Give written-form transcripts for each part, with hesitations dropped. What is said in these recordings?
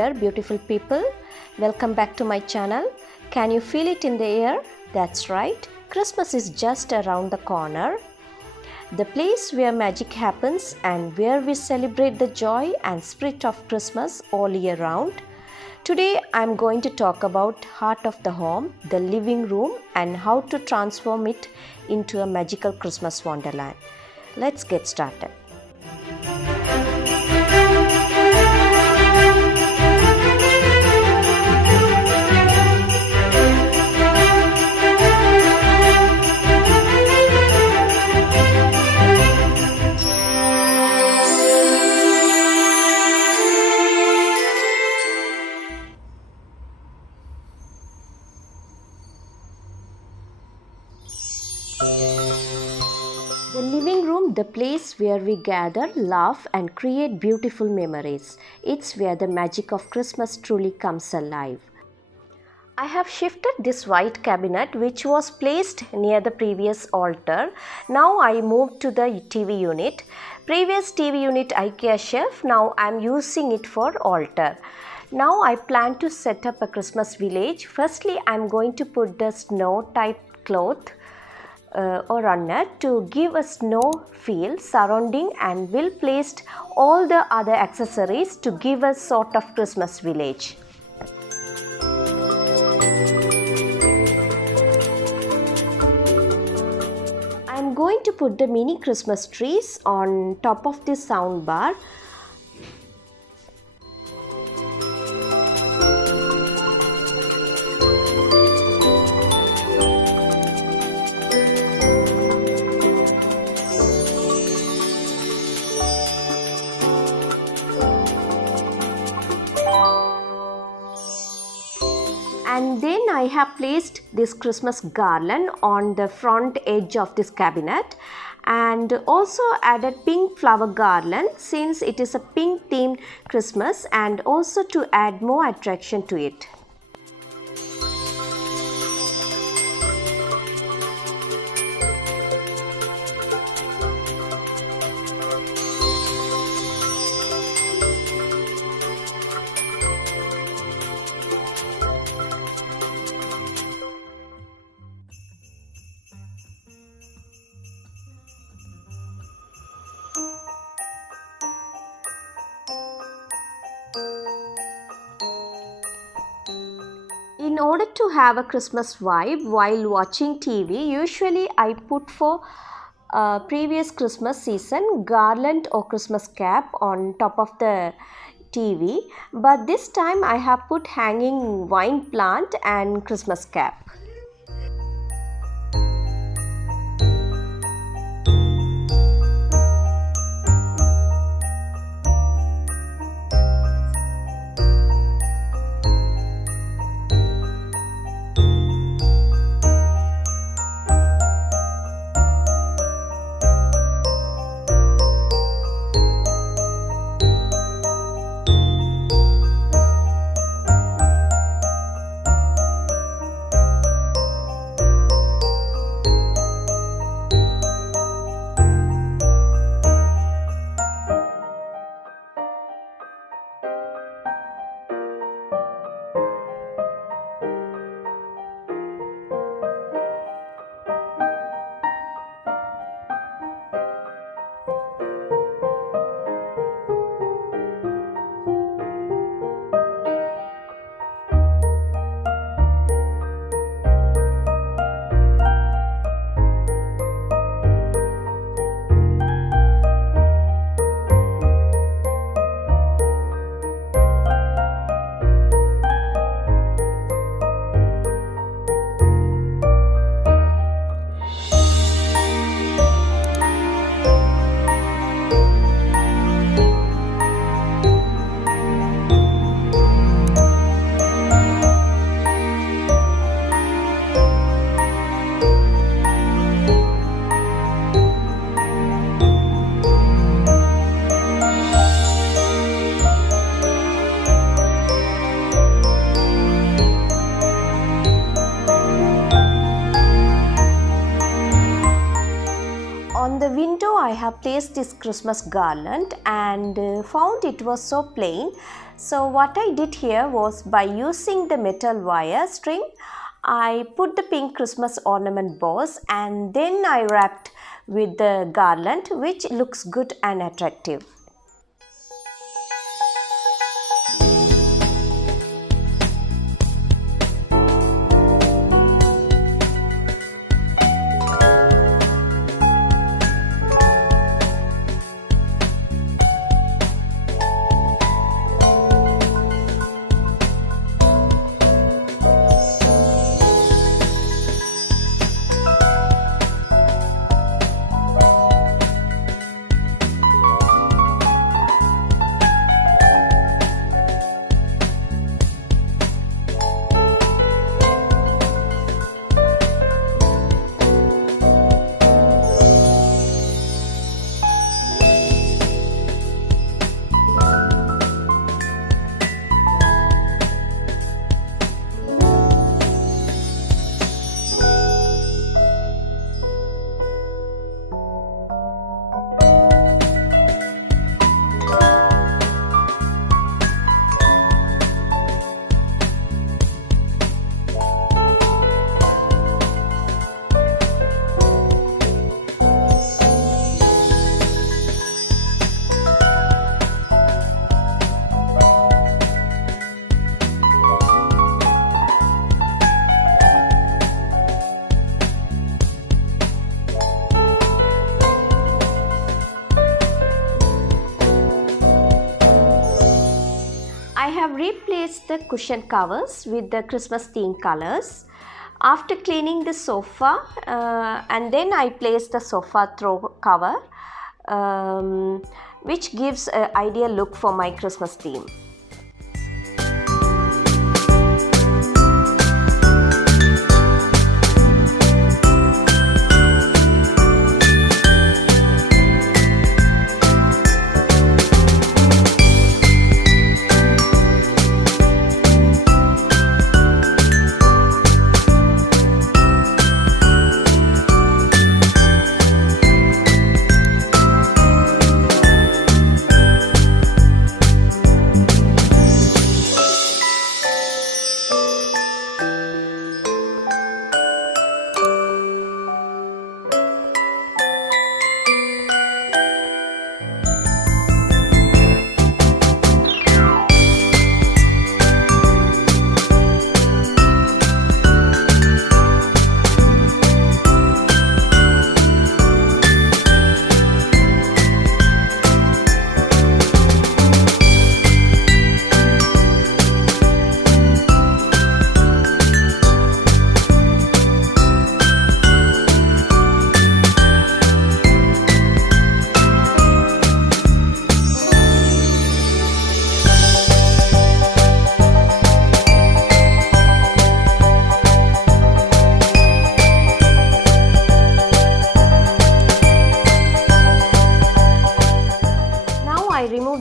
there, beautiful people. Welcome back to my channel. Can you feel it in the air? That's right, Christmas is just around the corner. The place where magic happens and where we celebrate the joy and spirit of Christmas all year round. Today I'm going to talk about heart of the home, the living room, and how to transform it into a magical Christmas wonderland. Let's get started. The living room, the place where we gather, laugh and create beautiful memories. It's where the magic of Christmas truly comes alive. I have shifted this white cabinet which was placed near the previous altar. Now I moved to the TV unit. Previous TV unit IKEA shelf, now I am using it for altar. Now I plan to set up a Christmas village. Firstly, I am going to put the snow type cloth or runner to give a snow feel surrounding, and will place all the other accessories to give a sort of Christmas village. I am going to put the mini Christmas trees on top of this sound bar. And then I have placed this Christmas garland on the front edge of this cabinet, and also added pink flower garland since it is a pink themed Christmas, and also to add more attraction to it. In order to have a Christmas vibe while watching TV, usually I put for previous Christmas season garland or Christmas cap on top of the TV, but this time I have put hanging vine plant and Christmas cap. window I have placed this Christmas garland and found it was so plain, So what I did here was, by using the metal wire string, I put the pink Christmas ornament bows and then I wrapped with the garland, which looks good and attractive. I have replaced the cushion covers with the Christmas theme colors. After cleaning the sofa, and then I placed the sofa throw cover, which gives an ideal look for my Christmas theme.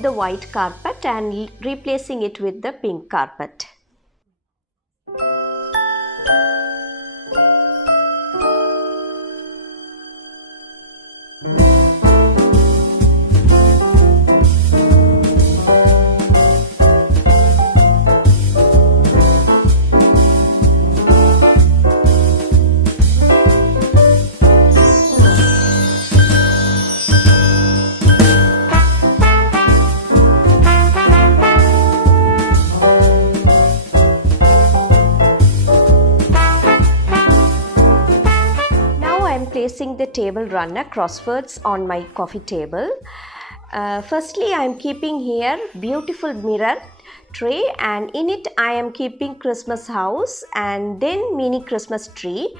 The white carpet and replacing it with the pink carpet. Placing the table runner crosswards on my coffee table. Firstly, I am keeping here beautiful mirror tray, and in it I am keeping Christmas house and then mini Christmas tree.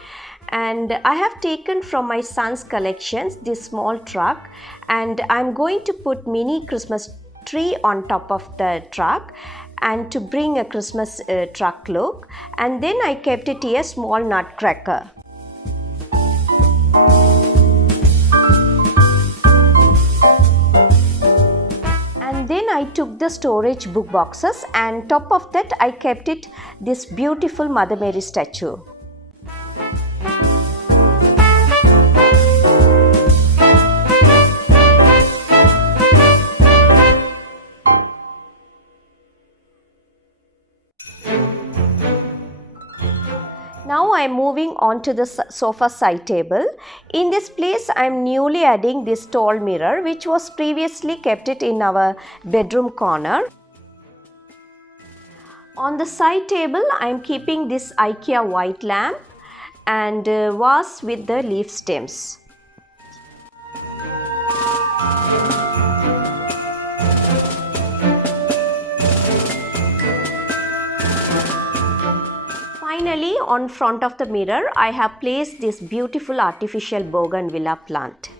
And I have taken from my son's collections this small truck, and I'm going to put mini Christmas tree on top of the truck and to bring a Christmas truck look. And then I kept it here small nutcracker. Then I took the storage book boxes, and top of that I kept it this beautiful Mother Mary statue. I'm moving on to the sofa side table. In this place, I'm newly adding this tall mirror which was previously kept it in our bedroom corner. On the side table, I'm keeping this IKEA white lamp and vase with the leaf stems. Finally, on front of the mirror, I have placed this beautiful artificial bougainvillea plant.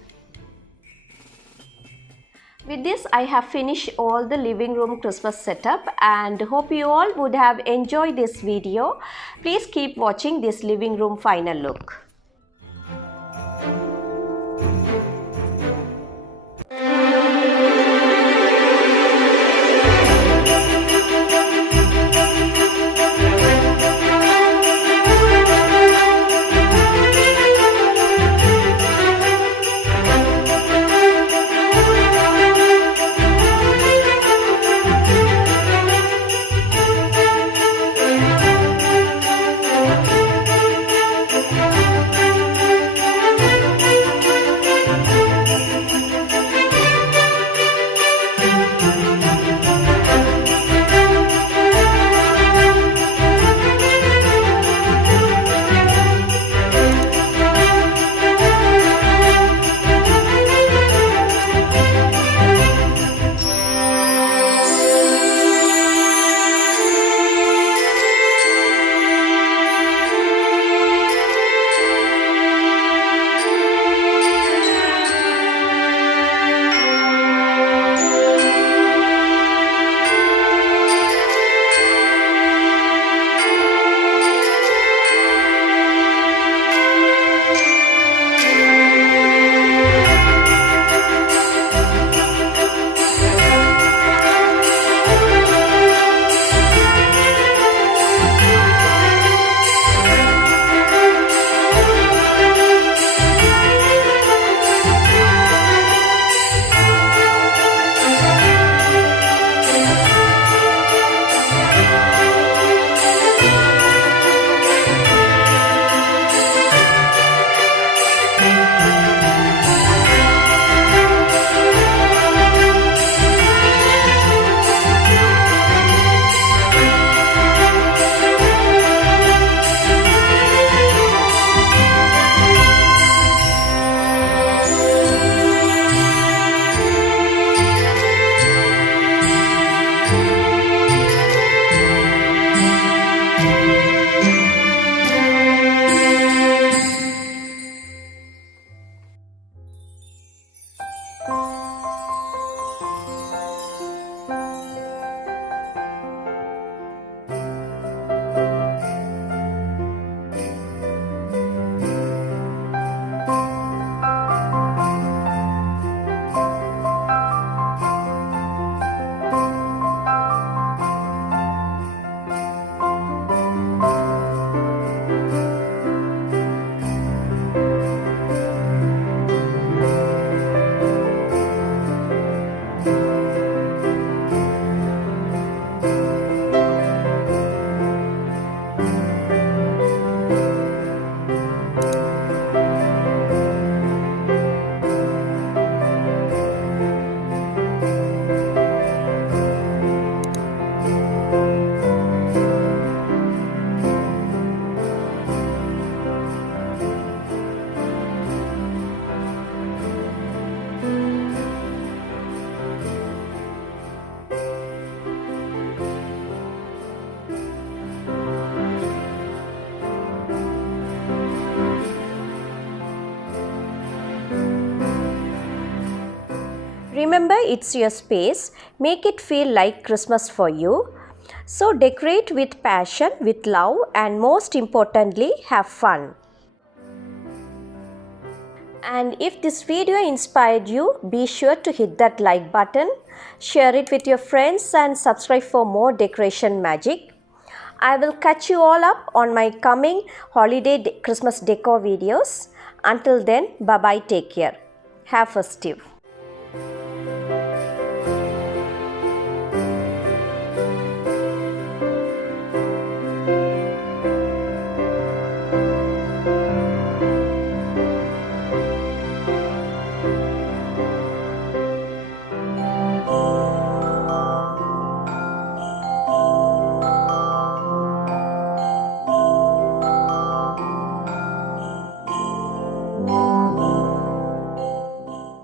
With this, I have finished all the living room Christmas setup and hope you all would have enjoyed this video. Please keep watching this living room final look. Remember, it's your space. Make it feel like Christmas for you. So decorate with passion, with love, and most importantly, have fun. And if this video inspired you, be sure to hit that like button, share it with your friends and subscribe for more decoration magic. I will catch you all up on my coming holiday Christmas decor videos. Until then, bye bye, take care. Have festive.